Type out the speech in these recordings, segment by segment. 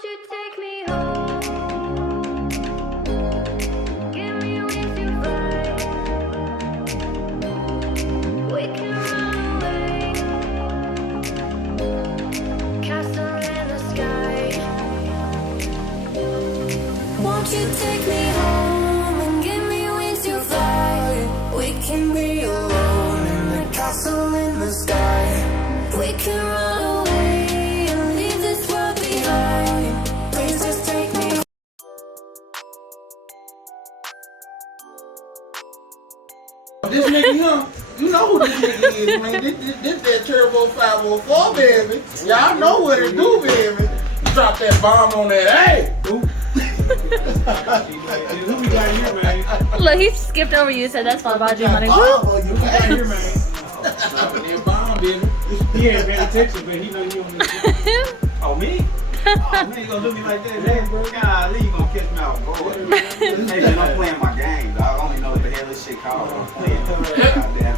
Won't you take me home? Give me wings to fly. We can run away. Castle in the sky. Won't you take me home and give me wings to fly? We can be alone in the castle in the sky. We can run away and leave this world behind. Please just take me. This nigga here, you know who this nigga is, man. This that Turbo 504, baby. Y'all know what it do, baby. Drop that bomb on that, hey. Who we got here, man? Look, he skipped over you, so that's why I bought you money. Bomb Woo! on your Who we got here, face. man? Dropping that bomb, baby. He ain't paying attention, but he know you on this. Oh, me? Oh, man, you gonna do me like that, man? Golly, you gonna catch me out, bro. Hey, man, I'm playing my game, dog. I don't even know what the hell this shit called. I'm playing. Goddamn.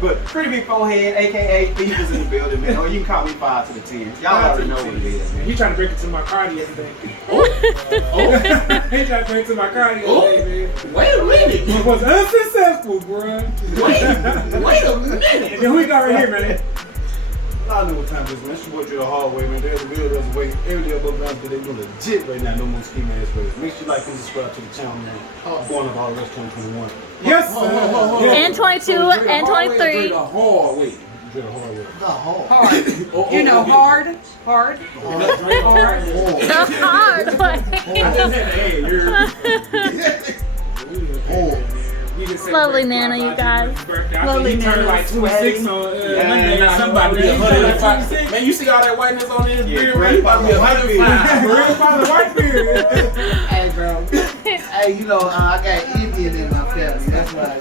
But Pretty Big Forehead, a.k.a. Fever's in the building, man. Or you can call me 5 to the 10. Y'all already know what it is, man. He trying to break into my car the other day. He trying to break into my car the other day, man. Wait a minute. It was unsuccessful, bro. Wait a minute. And then who we got right here, man? I know what time it is, man. She went through the hallway, man. There's a real way. Every day above ground, they do legit right now. No more ski mask race. Make sure you like and subscribe to the channel, man. Going up all rest 2021. Yes, sir. And 22 and 23. The hallway. Drill the hard way. The hall. Hard. You know, hard. Hard. Hard. The hard I just had hey, you're. Lovely Nana, you guys. Lovely He turned Nana, like 26 on Monday. Somebody be 105. Man, you see all that whiteness on his beard, man? You about to be 105. Real father white beard. Hey, bro. Hey, you know, I got Indian in my family. That's why.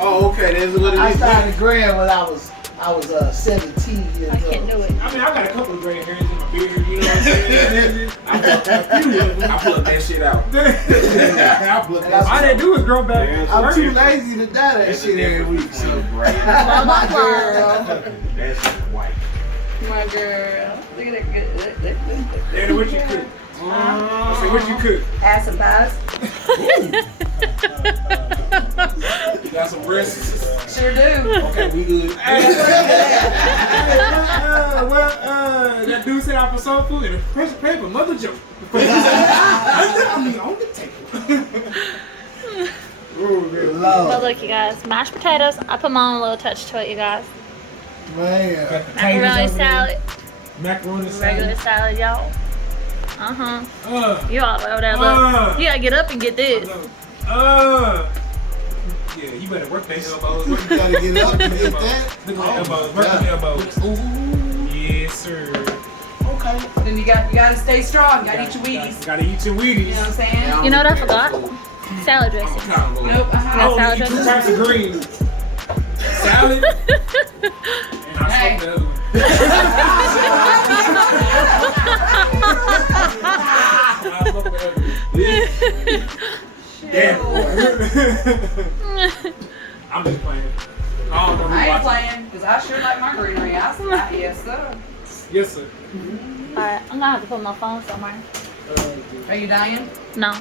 Oh, okay. That's what it is. I started graying when I was 17 years old. I can't do it. I mean, I got a couple of gray hairs in my beard, you know what I'm saying? I plucked that shit out. And All they do is grow back. I'm too lazy to dye that shit every week. So, My girl. That shit white. My girl. Look at that. Daddy, what you cook? I say, what you cook? Ass and pies. you got some breasts. Sure do. Okay, we good. That dude said I'm for soul food and a pressure paper, mother joke. I mean, on the table. But look, you guys, mashed potatoes. I put my own little touch to it, you guys. Man. Macaroni salad, Macaroni regular salad. salad, y'all. You all over there, look. You gotta get up and get this. Yeah, you better work that elbows. You gotta get up and get that. Look at the elbows. Work the elbows. Yes, sir. Okay. Then you gotta stay strong. You gotta eat your Wheaties. Gotta eat your You Wheaties. know what I'm saying? You know what I forgot? Salad dressing. Nope. I Salad only eat 2 dressing. types of greens. Salad. And I Hey. smoke the other one. I smoke the other one. Damn. I'm just playing. I don't know who I ain't watching. playing, because I sure like my greenery. Yes, sir. Yes, sir. Alright, I'm gonna have to put my phone somewhere. Are you dying? No.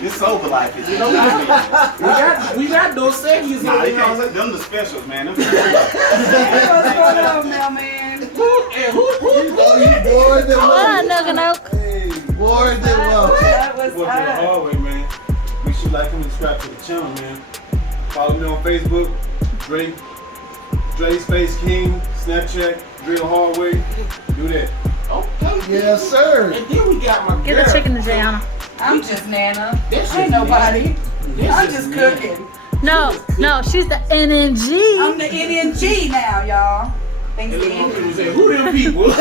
It's sober like it. We got those segments. Nah, they can't say them the specials, man. Them the What's going on now, man? Who bored them What up, up? Nugget Oak? Bored them up. That was Going through the hallway, man. Make sure you like and subscribe to the channel, man. Follow me on Facebook, Dre Space King, Snapchat, Drill Hallway. Do that. Okay. Yes, sir. And then we got my Get girl. the chicken to Jayana. I'm just Nana. This I ain't is nobody. This I'm is just me. cooking. No, she's the NNG. I'm the NNG now, y'all. Thanks to Andy. Say, who them people?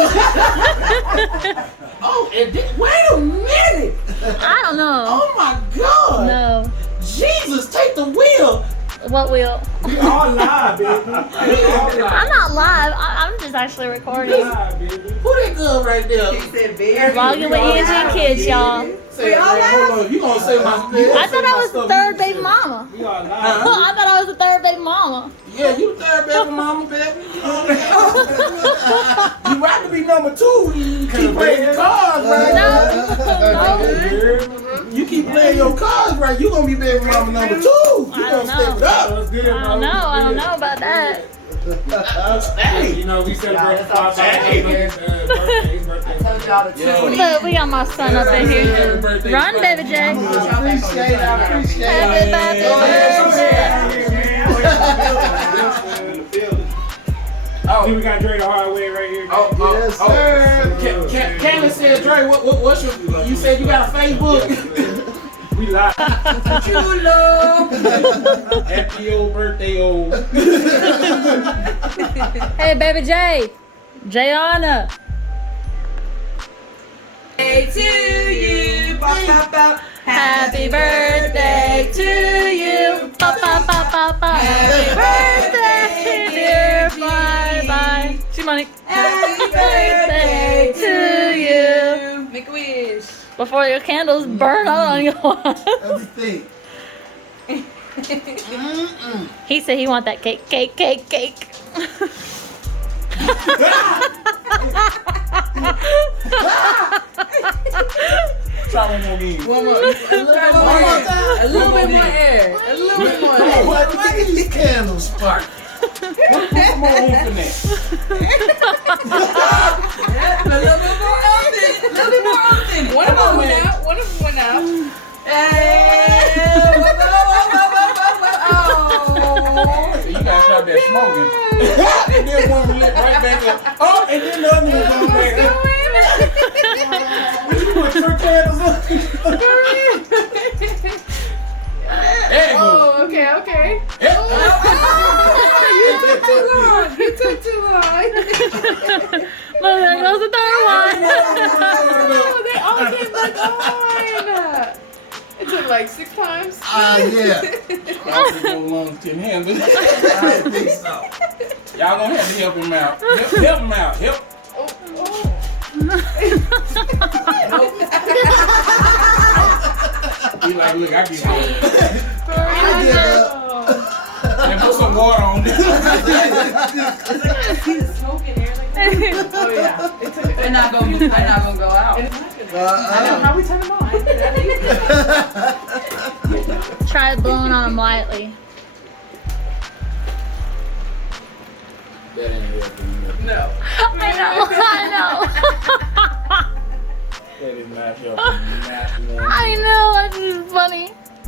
Oh, and wait a minute. I don't know. Oh my God. No. Jesus, take the wheel. What will? We all live, baby. We all live. I'm not live. I'm just actually recording. Live, baby. Who that girl right there? He said very. Vlogging with Angie and kids, y'all. Say, man, hold on. You gonna say my I thought I was the third baby mama. We all live. I thought I was the third baby mama. Yeah, you third baby mama, baby. You right to be number 2. You keep playing the cards, right? No. You keep playing your cards right, you gonna be baby mama number 2. You I gonna don't step it know. up. That's good, I don't know about that. Hey, You know, we celebrate Father's Hey. birthday. Told y'all to tune in. Look, we got my son up in here. Run, baby J. I appreciate it. Happy birthday. Oh, we got Dre the hard way right here. Yes, sir. Candace said, Dre, what's your, you said you got a Facebook? We live. Chulo. Happy old birthday, old. Hey, baby J. Jayana. Hey to you. Bop, bop, bop. Happy birthday to you. Ba, ba, ba, ba, ba. Happy birthday, dear. Bye, bye. Money. Happy birthday to you. Make a wish. Before your candles burn out on you. Everything. He said he want that cake. Try one more game. One more. A little bit more air. A little bit more air. Look at these candles spark. Put some more oomph in there. A little bit more open. A little bit more open. One of them went out. One of them went out. Hey. Oh. So you gotta stop that smoking. And then one lit right back up. Oh, and then the other one going back up. You put your candles up. There you go. Oh, okay. Yep. You took too long. Look, there goes the third one. Oh, they all came back on. It took like 6 times. Yeah. I'll take no long to handle it. I think so. Y'all gonna have to help him out. Help him out. Help. He like, look, I give up. And put some water on this. Oh yeah. They're not gonna go out. How we turn them on? Try blowing on them lightly. That ain't helping you. No. I know. That is not helping you. I know, that's just funny.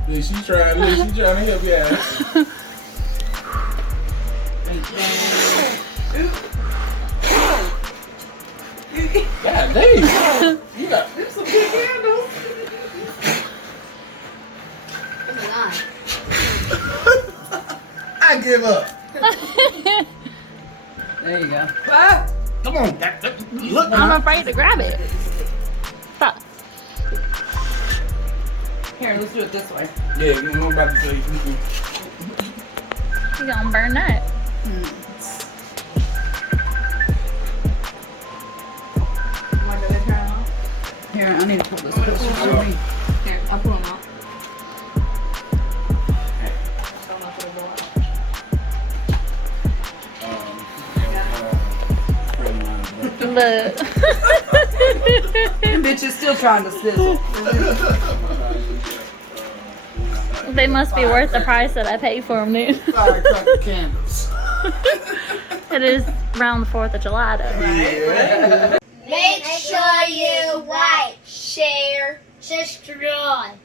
Look, she trying to help you out. God damn. You got Some big candles. I give up. There you go. Come on. Look, I'm afraid to grab it. Stop. Here, let's do it this way. Yeah, you know what I'm about to say. You gonna burn that. Here, I need to put this closer to me. Here, I'll pull them out. Look. Them bitches still trying to sizzle. They must be worth the price that I paid for them, dude. Firecracker candles. It is around the 4th of July, though. Yeah. Make sure you like, share, subscribe.